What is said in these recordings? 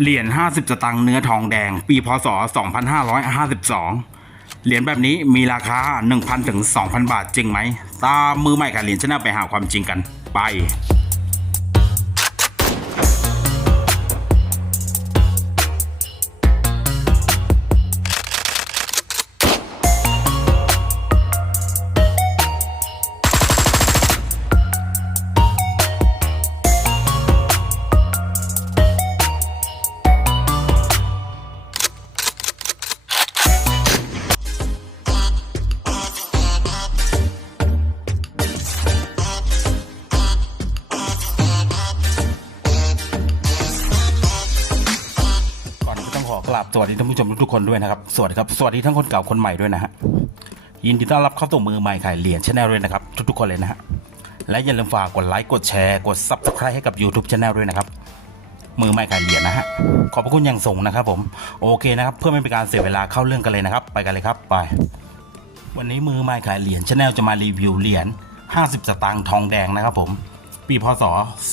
เหรียญ 50สตางค์เนื้อทองแดง ปีพศ 2552 เหรียญแบบนี้มีราคา 1,000ถึง2,000 บาทจริงไหม ตามมือใหม่กับเหรียญชนะไปหาความจริงกันไป ราบสวัสดีท่านผู้ชมทุกคนด้วยนะครับ สวัสดีครับ สวัสดีทั้งคนเก่าคนใหม่ด้วยนะฮะ ยินดีต้อนรับเข้าสู่มือใหม่ขายเหรียญชาแนลด้วยนะครับ ทุกๆคนเลยนะฮะ และอย่าลืมฝากกดไลค์ กดแชร์ กด Subscribe ให้กับ YouTube c h anel ด้วยนะครับ มือใหม่ขายเหรียญนะฮะ ขอบพระคุณอย่างสูงนะครับผม โอเคนะครับ เพื่อไม่เป็นการเสียเวลาเข้าเรื่องกันเลยนะครับ ไปกันเลยครับ ไป วันนี้มือใหม่ขายเหรียญชาแนลจะมารีวิวเหรียญ 50 สตางค์ทองแดงนะครับผม ปีพศ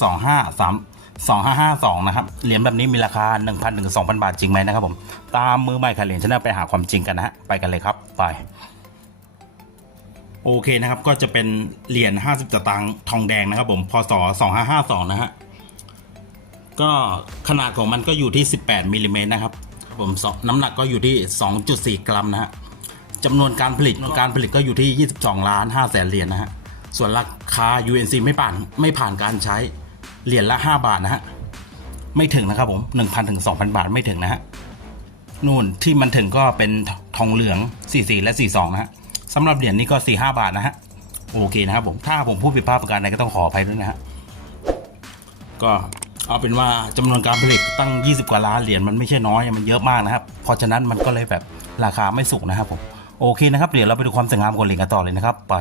253 2552 นะครับ เหรียญแบบนี้มีราคา 1,000ถึง2,000 บาทจริงไหมนะครับผม ตามมือใหม่ขายเหรียญชาแนลไปหาความจริงกันนะฮะ ไปกันเลยครับ ไป โอเคนะครับ ก็จะเป็นเหรียญ 50สตางค์ทองแดงนะครับผม พศ 2552 นะฮะ ก็ขนาดของมันก็อยู่ที่ 18มิลลิเมตรนะครับ ผมสน้ำหนักก็อยู่ที่ 2.4 กรัมนะฮะจำนวนการผลิตการผลิตก็อยู่ที่ 22 ล้าน5แสนเหรียญนะฮะ ส่วนราคา UNC ไม่ผ่านไม่ผ่านการใช้ เหรียญละ 5 บาทนะฮะ ไม่ถึงนะครับผม 1,000ถึง2,000 บาทไม่ถึงนะฮะ นู่นที่มันถึงก็เป็นทองเหลือง 44 และ 42 นะฮะสำหรับเหรียญนี้ก็ 4-5 บาทนะฮะ โอเคนะครับผม ถ้าผมพูดผิดพลาดประการใดก็ต้องขออภัยด้วยนะฮะ ก็เอาเป็นว่าจำนวนการผลิตตั้ง 20 กว่าล้านเหรียญมันไม่ใช่น้อยมันเยอะมากนะครับ เพราะฉะนั้นมันก็เลยแบบราคาไม่สูงนะครับผม โอเคนะครับเดี๋ยวเราไปดูความสวยงามของเหรียญกันต่อเลยนะครับ ไป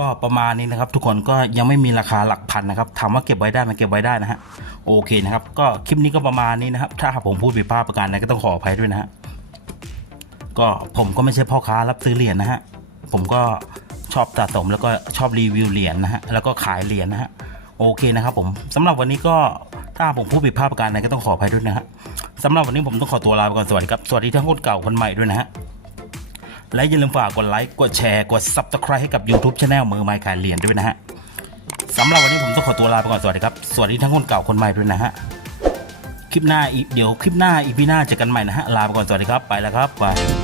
ก็ประมาณนี้นะครับ ทุกคนก็ยังไม่มีราคาหลักพันนะครับถามว่าเก็บไว้ได้มันเก็บไว้ได้นะฮะโอเคนะครับ ก็คลิปนี้ก็ประมาณนี้นะครับ ถ้าผมพูดผิดพลาดประการใดก็ต้องขออภัยด้วยนะฮะก็ผมก็ไม่ใช่พ่อค้ารับซื้อเหรียญนะฮะผมก็ชอบสะสมแล้วก็ชอบรีวิวเหรียญนะฮะแล้วก็ขายเหรียญนะฮะโอเคนะครับผมสำหรับวันนี้ก็ถ้าผมพูดผิดพลาดประการใดก็ต้องขออภัยด้วยนะฮะสำหรับวันนี้ผมต้องขอตัวลาไปก่อนสวัสดีครับสวัสดีทั้งคนเก่าคนใหม่ด้วยนะฮะ และอย่าลืมฝากกดไลค์กดแชร์กด Subscribe ให้กับ YouTube Channel มือไม้ขายเหรียญด้วยนะฮะสำหรับวันนี้ผมต้องขอตัวลาไปก่อนสวัสดีครับ สวัสดีทั้งคนเก่าคนใหม่ด้วยนะฮะคลิปหน้าอีกเดี๋ยวคลิปหน้าอีพีหน้าเจอกันใหม่นะฮะลาไปก่อนสวัสดีครับไปแล้วครับบาย